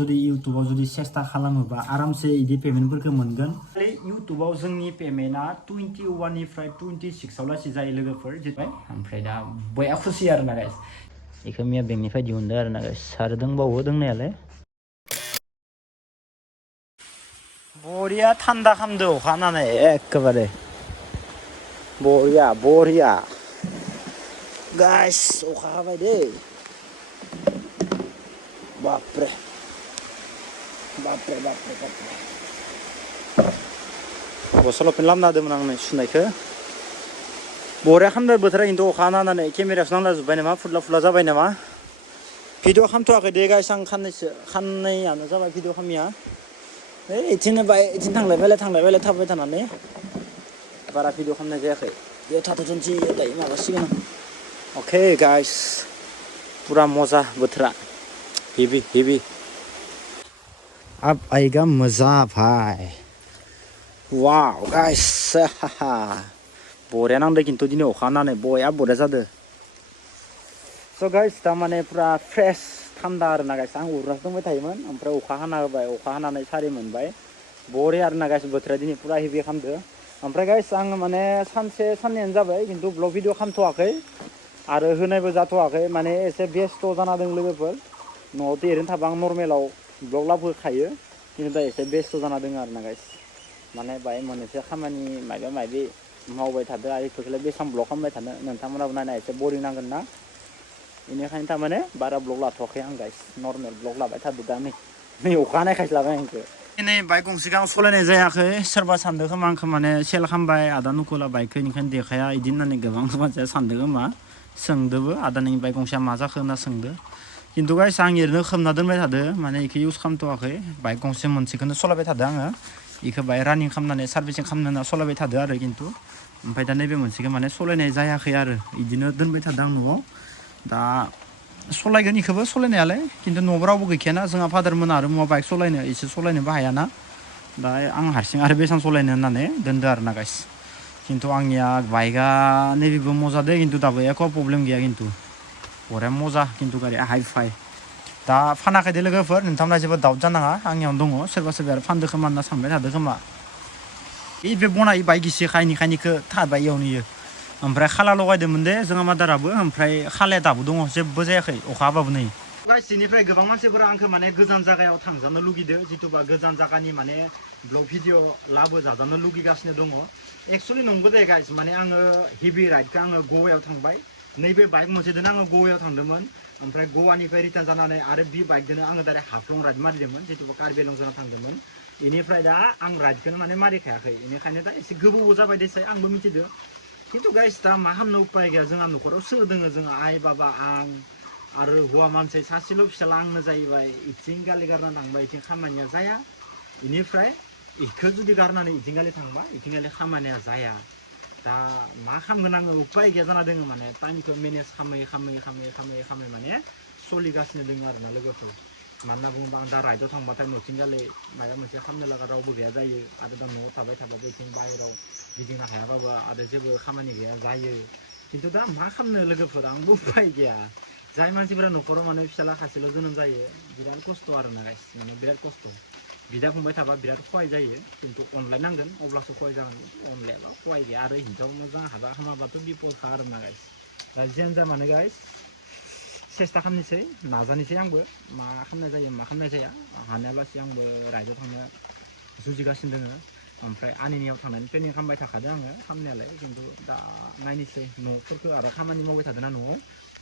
जुदि इउटुबाव जुदि सेस्था खालामोबा आरामसे इदि पेमेन्टफोरखौ मोनगोन। इउटुबाव जोंनि पेमेन्टआ 21 निफ्राय 26 आव लासै जायो लोगोफोर जितबाय ओमफ्राय दा बया खुसि आरोना गाइस इखौ मिया बेंकनिफ्राय दिहुनदो आरोना गाइस आरो दंबावो दोंनायालाय बरिया थान्दा खामदो अखा हानानै एखेबारे बरिया गाइस अखा हाबाय दै बापरे गस्ला लंपेन्ट लामना होदोंमोन आं नै सुनायखौ बरिया खामदो बोथोरा खिन्थु अखा हानानै केमेरायावसो नांला जोब्बाय नामा फुरला जाबाय नामा भिडिअ खालामथ'वाखै दे गाइस आं खाननैयानो जाबाय भिडिअ खालामिया इथिं थांलाय फैलाय थाबाय थानानै बारा भिडिअ खालामनाय जायाखै बेयाव थाथ'थोंसै दायो माबासिगोन आं अके गाइस पुरा मजा बोथोरा हेवी अब आएगा मजा भाई वाव गाइस बरिया नांदो खिन्थु दिनै अखा हानानै बरिया जादो स' गाइस तारमाने पुरा फ्रेश थान्दा आरोना गाइस आं उरुनासो दंबाय थायोमोन ओमफ्राय अखा हाना होबाय अखा हानानै सारि मोनबाय बरिया आरोना गाइस बोथोरा दिनै पुरा हेभि खामदो ओमफ्राय गाइस आङो माने साननैयानो जाबाय खिन्थु ब्लग भिडिअ खालामथ'वाखै आरो होनायबो जाथ'वाखै माने एसे बेस्थ' जाना दं लोगोफोर न'आवथ' ओरैनो थाबा आं नर्मेलाव ब्लग लाबोखायो खिन्थु दा एसे बेस्थ' जाना दङ आरोना गाइस माने बाहाय मोननैसो खामानि माबा मावबाय थादो आरो बेफोरखौलाय बेसेबां ब्लग खालामबाय थानो नोंथांमोनाबो नायना एसे बरिं नांगोन ना बेनिखायनो थारमाने बारा ब्लग लाथ'वाखै आं गाइस नर्मेल ब्लग लाबाय थादो दा नै अखा हानायखायसो लाबाय आं इखो दिनै बाइक गंसेखौ आं सालायनाय जायाखै सोरबा सानदों खोमा आंखौ माने सेल खालामबाय आदा नुकुला बाइकखौ बेनिखायनो देखाया बिदि होननानै गोबां मानसिया सानदों खोमा सोंदोबो आदा नोंनि बाइक गंसेया मा जाखो होनना सोंदो खिन्थु गाइस आं ओरैनो खोबना दोनबाय थादो माने बेखौ इउज खालामथ'वाखै बाइक गंसे मोनसेखौनो सालायबाय थादो आङो बेखौ बाहाय रानिं खालामनानै सार्भिसिं खालामनो होनना सालायबाय थादो आरो खिन्थु ओमफ्राय दा नैबे मोनसेखौ माने सालायनाय जायाखै आरो बिदिनो दोनबाय थादों आं न'आव दा सालायगोन इखौबो सालायनायालाय खिन्थु न'आव रावबो गैखायाना जोंहा फादारमोना आरो न'आव बाइक सालायनो एसे सालायनोबो हायाना दा आं हारसिं आरो बेसेबां सालायनो होननानै दोनदो आरोना गाइस खिन्थु आंनिया बाइकआ नैबेबो मजा दे खिन्थु दाबो एख' प्रब्लेम गैया खिन्थु बरिया मजा खिन्थु गारिया हाइ फाइ दा फानाखै दे लोगोफोर नोंथांमोना जेबो दाउट जानाङा आंनियावनो दङ सोरबा आरो फानदो खोमा होनना सानबाय थादो खोमा बे बनाय बाइक गिसि खायनिखौ थाबाय इयावनो इयो ओमफ्राय खाला लगायदोंमोन दे जोंहा मादाराबो ओमफ्राय खालाया दाबो दङ जेबो जायाखै अखा हाबाबो नै गाइस बेनिफ्राय गोबां मानसिफोरा आंखौ माने गोजान जायगायाव थांजानो लुगैदो जिथुबा गोजान जायगानि माने ब्लग भिडिअ लाबोजाजानो लुगैगासिनो दङ एक्सुवेलि नंगौ दे गाइस माने आङो हेभि राइडखौ आङो गवायाव थांबाय नैबे बाइक मोनसेजोंनो आङो गवायाव थांदोंमोन ओमफ्राय गवानिफ्राय रिटार्न जानानै आरो बे बाइकजोंनो आङो डाइरेक्ट हाफ्लं राइड मारिदोंमोन जिथुबा कार्बि आंलं जाना थांदोंमोन बेनिफ्राय दा आं राइडखौनो माने मारिखायाखै बेनिखायनो दा एसे गोबाव जाबाय देसाय आंबो मिथिदो खिन्थु गाइस दा मा खालामनो उपाय गैया जोंहा न'खराव सोर दोङो जोंहा आइ बाबा आं आरो हौवा मानसि सासेल' फिसाला आंनो जाहैबाय इथिं गालि गारना थांबाय इथिं खामानिया जाया बेनिफ्राय इखौ जुदि गारनानै इथिंगालि थांबा इथिंगालि खामानिया जाया दा मा खालामगोन आङो उपाय गैया जाना दोङो माने टाइमखौ मेनेज खालामै माने सोलिगासिनो दङ आरोना लोगोफोर मानो होनना बुङोबा आं दा राइडआव थांबाथाय न'थिंगालि माबा मोनसे खालामनो लागा रावबो गैया जायो आरो दा न'आव थाबाय थाबाबो इथिं बाहेराव गिदिंनो हायाबाबो आरो जेबो खामानि गैया जायो खिन्थु दा मा खालामनो लोगोफोर आंबो उपाय गैया जाय मानसिफोरा न'खराव माने फिसाला खासेल' जोनोम जायो बिराद खस्थ' आरोना गाइस माने बिराद खस्थ' बिदा फंबाय थाबा बिराद खहाय जायो खिन्थु अनलायनांगोन अब्लासो खहाय जागोन अनलायाबा खहाय गैया आरो हिनजाव मोजां हाबा हामाबाथ' बिपदखा आरोना गाइस दा जियानो जा मानो गाइस सेस्था खालामनोसै नाजानोसै आंबो मा खालामनाय जायो मा खालामनाय जाया हानायालासे आंबो राइडआव थांनो जुजिगासिनो दोङो ओमफ्राय आनिनियाव थांनानै प्लेनिं खालामबाय थाखादों आङो खालामनायालाय खिन्थु दा नायनोसै न'फोरखौ आरो खामानि मावबाय थादों ना न'आव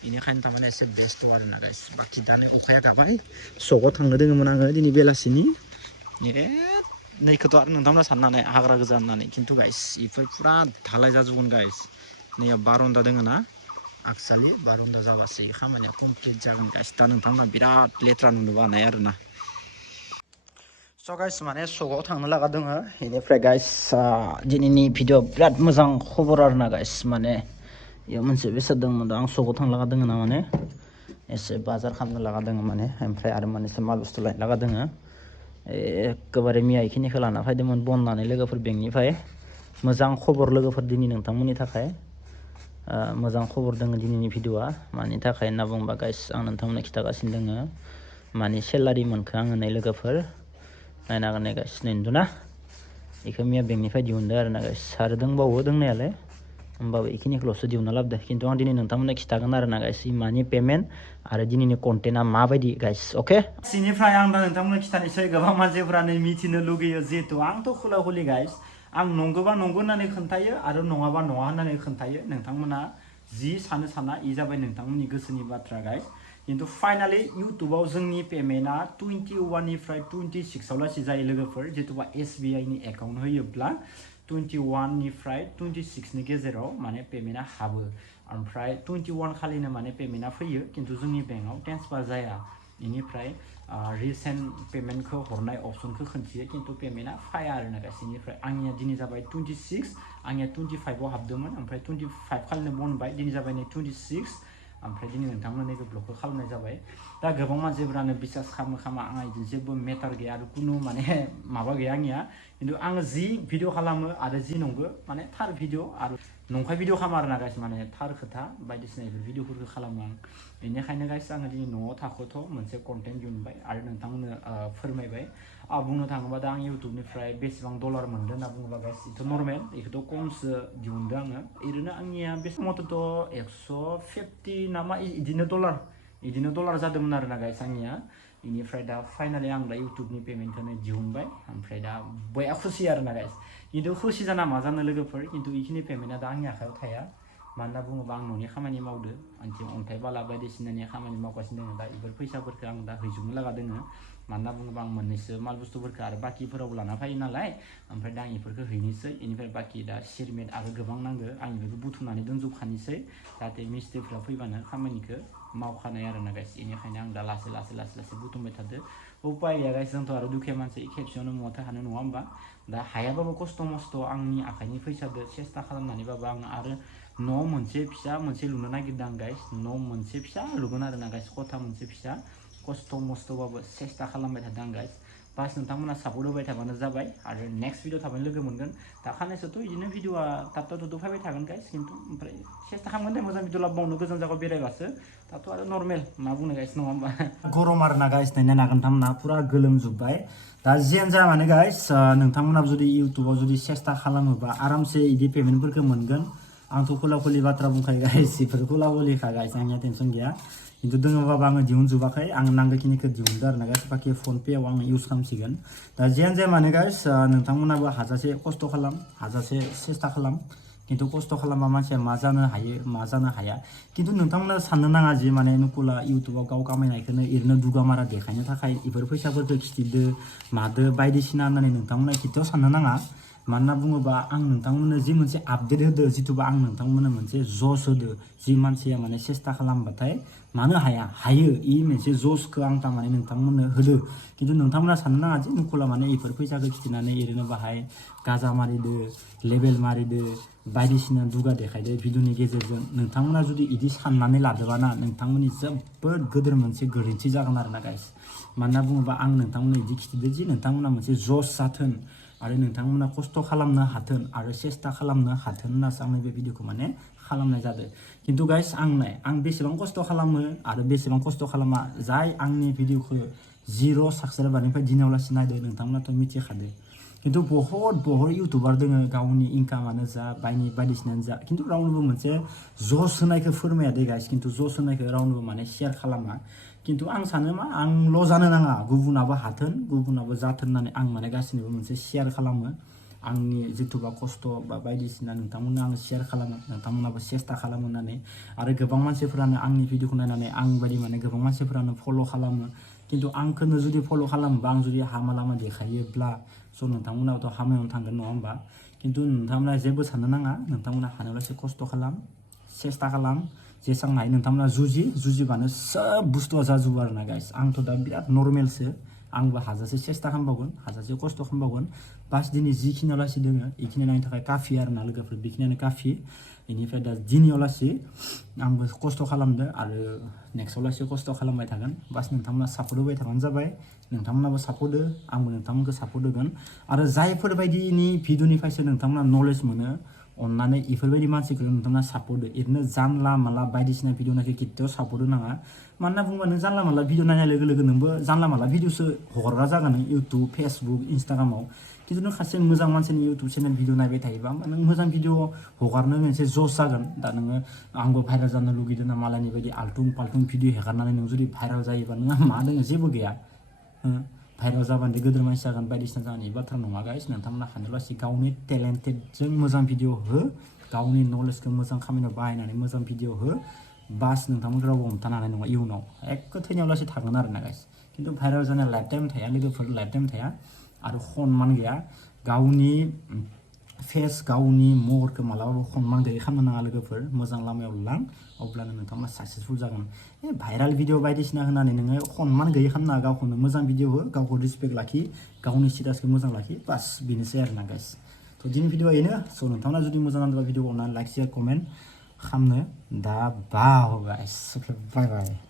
बेनिखायनो थारमाने एसे बेस्थ' आरोना गाइस बाखि दा नै अखाया गाबाय सकआव थांनो दोङोमोन आङो दिनै बेलासिनि नैखौथ' आरो नोंथांमोना साननानै हाग्रा गोजा होननानै खिन्थु गाइस बेफोर फुरा धालाय जाजोबगोन गाइस नैयाव बारन्दा दोङो ना आकसालि बारन्दा जाबासो खामानिया कमप्लिट जागोन गाइस दा नोंथांमोना बिराद लेथ्रा नुनोबो हानाय आरोना स' गाइस माने सकआव थांनो लागा दोङो बेनिफ्राय गाइस दिनैनि भिडिअ बिराद मोजां खबर आरोना गाइस माने बेयाव मोनसे बेसाद दंमोन आं सकआव थांनो लागा दोङो ना माने एसे बाजार खालामनो लागा दोङो माने ओमफ्राय आरो मोनसे माल बुस्थु लायनो लागा दोङो एखेबारे मैया इखिनिखौ लाना फैदोंमोन बननानै लोगोफोर बेंकनिफ्राय मोजां खबर लोगोफोर दिनै नोंथांमोननि थाखाय मोजां खबर दोङो दिनैनि भिडिअआ मानि थाखाय होनना बुङोबा गाइस आं नोंथांमोननो खिन्थागासिनो दोङो माने सेलारि मोनखो आङो नै लोगोफोर नायना हागोन गाइस नै नुदोंना बेखौ मिया बेंकनिफ्राय दिहुनदो आरोना गाइस आरो दंबावो दंनायालाय होमबाबो बेखिनिखौल'सो दिहुनना लाबोदो खिन्थु आं दिनै नोंथांमोननो खिथागोन आरोना गाइस मानि पेमेन्ट आरो दिनैनि कन्टेन्टआ माबायदि गाइस अके सिनिफ्राय आं दा नोंथांमोननो खिथानोसै गोबां मानसिफोरानो मिथिनो लुगैयो जिहेतु आंथ' खुला खुलि गाइस आं नंगौबा नंगौ होननानै खोन्थायो आरो नङाबा नङा होननानै खोन्थायो नोंथांमोना जि सानो साना इ जाबाय नोंथांमोननि गोसोनि बाथ्रा गाइस खिन्थु फाइनालि इउटुबाव जोंनि पेमेन्टआ 21 निफ्राय 26 आव लासै जायो लोगोफोर जितुबा SBI नि एकाउन्ट होयोब्ला 21 निफ्राय 26 नि गेजेराव माने पेमेन्टआ हाबो ओमफ्राय 21 खालिनो माने पेमेन्टआ फैयो खिन्थु जोंनि बेंकआव ट्रेन्सफार जाया बेनिफ्राय रिसेन्ट पेमेन्टखौ हरनाय अपसनखौ खोन्थियो खिन्थु पेमेन्टआ फाया आरोना गाइस बेनिफ्राय आंनिया दिनै जाबाय 26 आंनिया 25 आव हाबदोंमोन ओमफ्राय 25 खालिनो बनबाय दिनै जाबाय नै 26 ओमफ्राय दिनै नोंथांमोना नैबे ब्लगखौ खालामनाय जाबाय दा गोबां मानसिफोरानो बिसास खालामो आंहा बिदि जेबो मेटार गैया आरो कुनु माने माबा गैया आंनिया खिन्थु आङो जि भिडिअ खालामो आरो जि नंगौ माने थार भिडिअ आरो नंखाय भिडिअ खालामो आरोना गाइस माने थार खोथा बायदिसिना बेफोर भिडिअफोरखौ खालामो आं बेनिखायनो गाइस आङो दिनै न'आव थाखोथ' मोनसे कन्टेन्ट दिहुनबाय आरो नोंथांमोननो फोरमायबाय बुंनो थाङोबा दा आं इउटुबनिफ्राय बेसेबां डलार मोनदों होनना बुङोब्ला गाइस बेथ' नर्मेल बेखौथ' खमसो दिहुनदों आङो ओरैनो आंनिया बे समावथ' 150 नामा इदिनो डलार जादोंमोन आरोना गाइस आंनिया बेनिफ्राय दा फाइनालि आं दा इउटुबनि पेमेन्टखौनो दिहुनबाय ओमफ्राय दा बया खुसि आरोना गाइस खिन्थु खुसि जाना मा जानो लोगोफोर खिन्थु बेखिनि पेमेन्टआ दा आंनि आखायाव थाया मानो होनना बुङोबा आं न'नि खामानि मावदो आंथिं अन्थाइ बाला बायदिसिनानि खामानि मावगासिनो दङ दा बेफोर फैसाफोरखौ आं दा हैजोबनो लागा दोङो मानो होनना बुङोबा आं मोननैसो माल बुस्थुफोरखौ आरो बाकिफोरावबो लाना फैयो नालाय ओमफ्राय दा आं बेफोरखौ हैनोसै बेनिफ्राय बाकि दा सिरमेट आरो गोबां नांगौ आं बेफोरखौ बुथुमनानै दोनजोबखानोसै जाहाथे मिस्ट्रिफ्रा फैबानो खामानिखौ मावखानाय आरोना गाइस बेनिखायनो आं दा लासै बुथुमबाय थादो उपाय गैया गाइस जोंथ' आरो दुखिया मानसि खेबसेयावनो मथा हानो नङा होमबा दा हायाबाबो खस्थ' मस्थ' आंनि आखाइनि फैसादो सेस्था खालामनानैबाबो आं आरो न' मोनसे फिसा मोनसे लुनो नागिरदों आं गाइस न' मोनसे फिसा लुगोन आरोना गाइस खथा मोनसे फिसा खस्थ' मस्थ'बाबो सेस्था खालामबाय थादों आं गाइस बास नोंथांमोना सापर्ट होबाय थाबानो जाबाय आरो नेक्स्ट भिडिअ थाबानो लोगो मोनगोन दा खानैसोथ' बिदिनो भिडिअआ थाबथा फैबाय थागोन गाइस खिन्थु ओमफ्राय सेस्था खालामगोन दे मोजां भिडिअ लाबोबावनो गोजान जायगायाव बेरायबासो दाथ' आरो नर्मेल मा बुंनो गाइस नङा होमबा गरम आरोना गाइस नायनो हागोन नोंथांमोना पुरा गोलोमजोब्बाय दा जियानो जा माने गाइस नोंथांमोनाबो जुदि इउटुबाव जुदि सेस्था खालामोबा आरामसे बिदि पेमेन्टफोरखौ मोनगोन आंथ' खुला खुलि बाथ्रा बुंखायो गाइस बेफोर खुला खुलिखा गाइस आंनिया टेनसन गैया खिन्थु दोङोबाबो आङो दिहुनजोबाखै आं नांगौखिनिखौ दिहुनदो आरोना गाइस बाखि फनपेआव आङो इउज खालामसिगोन दा जियानो जाया माने गाइस नोंथांमोनाबो हाजासे खस्थ' खालाम हाजासे सेस्था खालाम खिन्थु खस्थ' खालामबा मानसिया मा जानो हायो मा जानो हाया खिन्थु नोंथांमोना साननो नाङा जे माने नुकुला इउटुबाव गाव कामायनायखौनो ओरैनो दुगामारा देखायनो थाखाय बेफोर फैसाफोरखौ खिथिदो मादो बायदिसिना होननानै नोंथांमोना खिथियाव साननो नाङा मानोना बुङोबा आं नोंथांमोननो जि मोनसे आपडेट होदो जिथुबा आं नोंथांमोननो मोनसे जस होदो जि मानसिया माने सेस्था खालामबाथाय मानो हायो इ मोनसे जसखौ आं थारमाने नोंथांमोननो होदो खिन्थु नोंथांमोना साननो नाङा जे नुकुला माने बेफोर फैसाखौ खिथिनानै ओरैनो बाहाय गाजा मारिदो लेबेल मारिदो बायदिसिना दुगा देखायदो भिडिअनि गेजेरजों नोंथांमोना जुदि इदि साननानै लादोबाना नोंथांमोननि जोबोद गोदोर मोनसे गोरोन्थि जागोन आरोना गाइस मानोना बुङोबा आं नोंथांमोननो इदि खिथिदो जे नोंथांमोना मोनसे जस जाथों आरो नोंथांमोना खस्थ' खालामनो हाथों आरो सेस्था खालामनो हाथों होननासो आं बे भिडिअखौ माने खालामनाय जादों खिन्थु गाइस आं बेसेबां खस्थ' खालामो आरो बेसेबां खस्थ' खालामा जाय आंनि भिडिअखौ जिर' साक्सेस बारनिफ्राय दिनाव लासै नायदो नोंथांमोनाथ' मिथिखादो खिन्थु बहुत इउटुबार दोङो गावनि इनकामानो जा बायदिसिनानो जा खिन्थु रावनोबो मोनसे जस होनायखौ फोरमायादे गाइस खिन्थु जस होनायखौ रावनोबो माने शेयार खालामा खिन्थु आं सानो मा आंल' जानो नाङा गुबुनाबो हाथों गुबुनाबो जाथों होननानै आं माने गासैनिबो मोनसे शेयार खालामो आंनि जिथुबा खस्थ' बा बायदिसिना नोंथांमोननो आङो शेयार खालामो नोंथांमोनाबो सेस्था खालामो होननानै आरो गोबां मानसिफोरानो आंनि भिडिअखौ नायनानै आं बायदि माने गोबां मानसिफोरानो फल' खालामो खिन्थु आंखौनो जुदि फल' खालामोबा आं जुदि हामा लामा देखायोब्ला स' नोंथांमोनाबोथ' हामायावनो थांगोन नङा होमबा खिन्थु नोंथांमोना जेबो साननो नाङा नोंथांमोना हानायावलासे खस्थ' खालाम सेस्था खालाम जेसां हायो नोंथांमोना जुजिबानो सोब बुस्थुआ जाजोबो आरोना गाइस आंथ' दा बिराद नर्मेलसो आंबो हाजासे सेस्था खालामबावगोन हाजासे खस्थ' खालामबावगोन बास दिनै जिखिनियाव लासै दोङो बेखिनियानो आंनि थाखाय काफि आरोना लोगोफोर बेखिनियानो काफि बेनिफ्राय दा दिनैयाव लासै आंबो खस्थ' खालामदो आरो नेक्स्टआव लासै खस्थ' खालामबाय थागोन बास नोंथांमोना सापर्ट होबाय थाबानो जाबाय नोंथांमोनाबो सापर्ट हो आंबो नोंथांमोनखौ सापर्ट होगोन आरो जायफोरबायदिनि भिडिअनिफ्रायसो नोंथांमोना नलेज मोनो अन्नानै इफोरबायदि मानसिखौ नोंथांमोना सापर्ट हो एरैनो जानला मानला बायदिसिना भिडिअ नायखौ केতিয়াव सापर्ट होनाङा मानोना बुंबा नों जानला मानला भिडिअ नायनाय लोगो लोगो नोंबो जानला मानला भिडिअसो हगारग्रा जागोन नों इउटुब फेसबुक इन्स्टाग्रामाव खिन्थु नों सासे मोजां मानसिनि इउटुब चेनेल भिडिअ नायबाय थायोबा होमबा नों मोजां भिडिअ हगारनो मोनसे जस जागोन दा नोङो आंबो भाइरेल जानो लुगैदों ना मालायनि बायदि आल्टुं पाल्टुं भिडिअ हेगारनानै नों जुदि भाइरेल जायोबा नोंहा मा दङ जेबो गैया भाइरेल जाबानो गोदोर मानसि जागोन बायदिसिना जागोन बे बाथ्रा नङा गाइस नोंथांमोना हानायलासे गावनि टेलेन्टेडजों मोजां भिडिअ हो गावनि नलेजखौ मोजां खामानियाव बाहायनानै मोजां भिडिअ हो बास नोंथांमोनखौ रावबो हमथानो हानाय नङा इयुनाव एखे थैनायाव लासै थागोन आरो ना गाइस खिन्थु भाइरेल जानाया लाइफ टाइम थाया लोगोफोर लाइफ टाइम थाया आरो सनमान गैया गावनि फेस गावनि महरखौ मालाबाबो सनमान गैयै खालामनो नाङा लोगोफोर मोजां लामायाव लां अब्लानो नोंथांमोना साक्सेसफुल जागोन भाइरेल भिडिअ बायदिसिना होनानै नोङो सनमान गैयै खालामनो नाङा गावखौनो मोजां भिडिअ हो गावखौ रिसपेक्ट लाखि गावनि स्टेटासखौ मोजां लाखि बास बेनोसै आरो ना गाइस थ' दिनै भिडिअआ बेनो स' नोंथांमोना जुदि मोजां नांदोंबा भिडिअ अननानै लाइक शेयार कमेन्ट खालामनो दा बाव गाइस बाय बाय